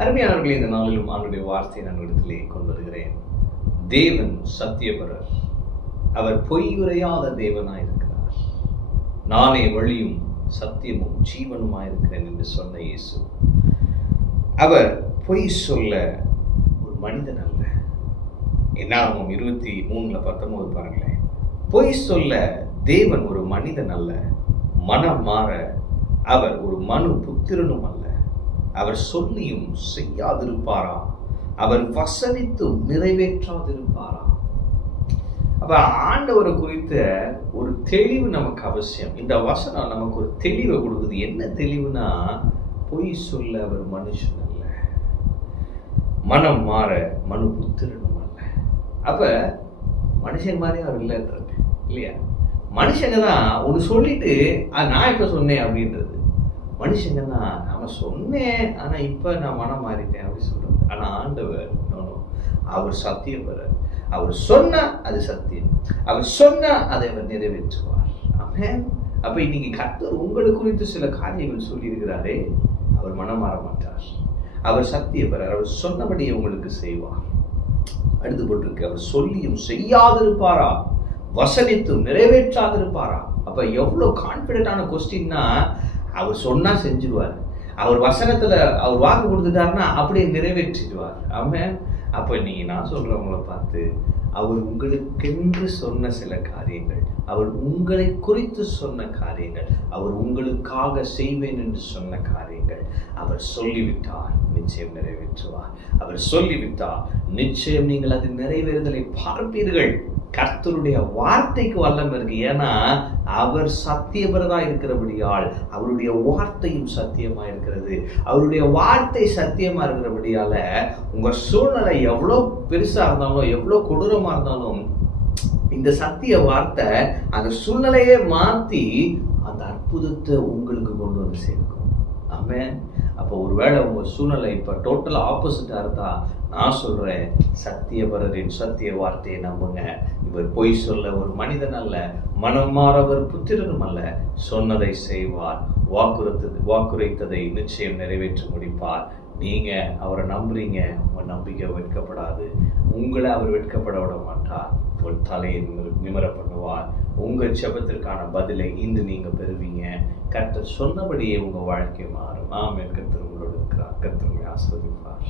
அருமையானவர்களே, இந்த நாளிலும் அவருடைய வார்த்தையை நான் இடத்திலே கொண்டு வருகிறேன். தேவன் சத்தியபரர், அவர் பொய் உரையாத தேவனாயிருக்கிறார். நானே வழியும் சத்தியமும் ஜீவனுமாயிருக்கிறேன் என்று சொன்ன இயேசு, அவர் பொய் சொல்ல ஒரு மனிதன் அல்ல. என்னாகும் 23:19 பாருங்களேன். பொய் சொல்ல தேவன் ஒரு மனிதன் அல்ல, மனம் மாற அவர் ஒரு மனு புத்திரனும் அல்ல. அவர் சொல்லியும் செய்யாதிருப்பாரா? அவர் வசனித்தும் நிறைவேற்றாதிருப்பாரா? அப்ப ஆண்டவரை குறித்த ஒரு தெளிவு நமக்கு அவசியம். இந்த வசனம் நமக்கு ஒரு தெளிவை கொடுக்குது. என்ன தெளிவுனா, பொய் சொல்ல அவர் மனுஷன் அல்ல, மனம் மாற மனு புத்திரனும் அல்ல. அப்ப மனுஷன் மாதிரி அவர் இல்லைன்றது இல்லையா? மனுஷங்க தான் ஒன்று சொல்லிட்டு நான் இப்ப சொன்னேன் அப்படின்றது. மனுஷங்க தான் நாம சொன்னேன் ஆனா இப்ப நான் மனம் மாறிட்டேன் அப்படி சொல்றது. ஆனா ஆண்டவர் அவர் சத்தியபரர். அவர் சொன்னா அது சத்தியம், அவர் சொன்னா அதை அவர் நிறைவேற்றுவார். ஆமென். அப்ப இன்னைக்கு கர்த்தர் உங்களுக்கு குறித்து சில காரியங்கள் சொல்லி இருக்கிறாரே, அவர் மனம் மாற மாட்டார். அவர் சத்தியபரர், அவர் சொன்னபடியே உங்களுக்கு செய்வார். அடுத்து போட்டிருக்கு, அவர் சொல்லியும் செய்யாதிருப்பாரா, வசனித்தும் நிறைவேற்றாதிருப்பாரா? அப்ப எவ்வளவு கான்பிடண்டான கொஸ்டின்னா, அவர் சொன்னா செஞ்சிருவார். அவர் வசனத்துல அவர் வாக்கு கொடுத்துட்டாருன்னா அப்படியே நிறைவேற்றிடுவார். ஆமென். அப்ப நீங்க நான் சொல்றவங்களை பார்த்து, அவர் உங்களுக்கென்று சொன்ன சில காரியங்கள், அவர் உங்களை குறித்து சொன்ன காரியங்கள், அவர் உங்களுக்காக செய்வேன் என்று சொன்ன காரியங்கள், அவர் சொல்லிவிட்டார் நிச்சயம் நிறைவேற்றுவார். அவர் சொல்லிவிட்டார் நிச்சயம் நீங்கள் அது நிறைவேறுதலை பார்ப்பீர்கள். கர்த்தருடைய வார்த்தைக்கு வல்லமை இருக்கு. ஏன்னா அவர் சத்தியபரரா இருக்கிறபடியால் அவருடைய வார்த்தையும் சத்தியமா இருக்கிறது. அவருடைய வார்த்தை சத்தியமா இருக்கிறபடியால உங்க சூழ்நிலை எவ்வளவு பெருசா இருந்தாலும், எவ்வளவு கொடூரமா இருந்தாலும், இந்த சத்திய வார்த்தை அந்த சூழ்நிலையே மாத்தி அந்த அற்புதத்தை உங்களுக்கு கொண்டு வந்து சேர்க்கும். ஆமென். அப்போ ஒருவேளை உங்க சூழ்நிலை இப்ப டோட்டலா ஆப்போசிட்டா இருந்தா, நான் சொல்றேன், சத்தியபரரின் சத்திய வார்த்தையை நம்புங்க. இவர் பொய் சொல்ல ஒரு மனிதன் அல்ல, மனம் மாறவர் புத்திரனும் அல்ல. சொன்னதை செய்வார், வாக்குரைத்ததை நிச்சயம் நிறைவேற்றி முடிப்பார். நீங்க அவரை நம்புறீங்க, உங்க நம்பிக்கை வெட்கப்படாது. உங்களை அவர் வெட்கப்பட விட மாட்டார். ஒரு தலையை நிமிர பண்ணுவார். உங்க ஜெபத்திற்கான பதிலை இன்று நீங்க பெறுவீங்க. கர்த்தர் சொன்னபடியே உங்க வாழ்க்கை மாறும். ஆமென். கர்த்தர் உங்களோடு இருக்கிறார். கர்த்தர் உங்களை ஆசீர்வதிப்பார்.